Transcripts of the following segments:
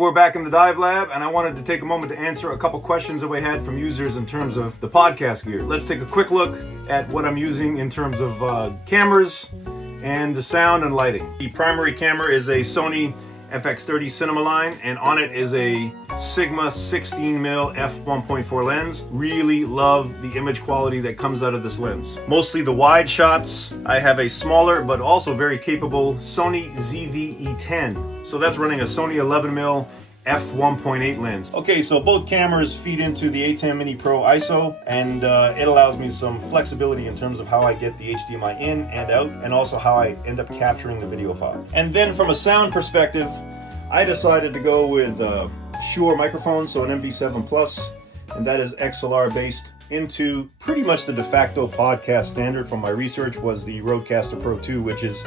We're back in the dive lab, and I wanted to take a moment to answer a couple questions that we had from users in terms of the podcast gear. Let's take a quick look at what I'm using in terms of cameras and the sound and lighting. The primary camera is a Sony FX30 Cinema line, and on it is a Sigma 16mm f1.4 lens. Really love the image quality that comes out of this lens. Mostly the wide shots. I have a smaller but also very capable Sony ZV-E10. So that's running a Sony 11mm f1.8 lens. Okay, so both cameras feed into the ATEM Mini Pro ISO, and it allows me some flexibility in terms of how I get the HDMI in and out, and also how I end up capturing the video files. And then from a sound perspective, I decided to go with Shure microphone, so an MV7 Plus, and that is XLR based into pretty much the de facto podcast standard from my research was the Rodecaster Pro 2, which is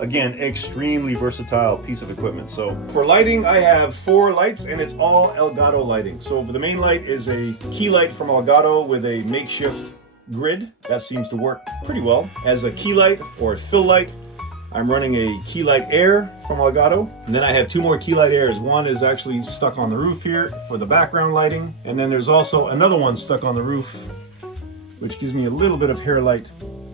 again, extremely versatile piece of equipment. So for lighting, I have 4 lights, and it's all Elgato lighting. So for the main light is a key light from Elgato with a makeshift grid. That seems to work pretty well. As a key light or a fill light, I'm running a key light air from Elgato. And then I have 2 more key light airs. One is actually stuck on the roof here for the background lighting. And then there's also another one stuck on the roof, which gives me a little bit of hair light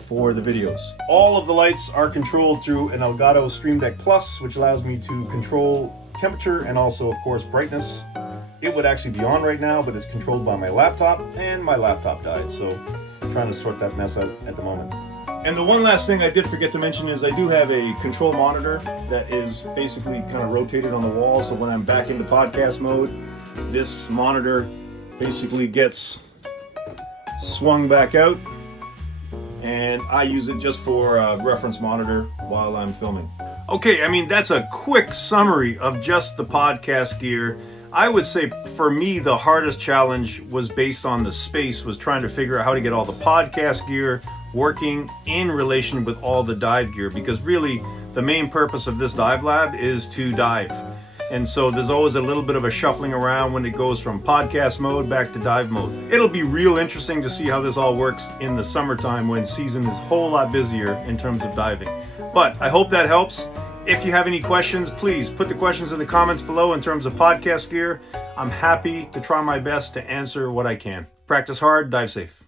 for the videos. All of the lights are controlled through an Elgato Stream Deck Plus, which allows me to control temperature and also, of course, brightness. It would actually be on right now, but it's controlled by my laptop, and my laptop died, so I'm trying to sort that mess out at the moment. And the one last thing I did forget to mention is I do have a control monitor that is basically kind of rotated on the wall, so when I'm back into podcast mode, this monitor basically gets swung back out, and I use it just for a reference monitor while I'm filming. Okay, I mean, that's a quick summary of just the podcast gear. I would say for me, the hardest challenge was based on the space, was trying to figure out how to get all the podcast gear working in relation with all the dive gear, because really the main purpose of this dive lab is to dive. And so there's always a little bit of a shuffling around when it goes from podcast mode back to dive mode. It'll be real interesting to see how this all works in the summertime when season is a whole lot busier in terms of diving. But I hope that helps. If you have any questions, please put the questions in the comments below in terms of podcast gear. I'm happy to try my best to answer what I can. Practice hard, dive safe.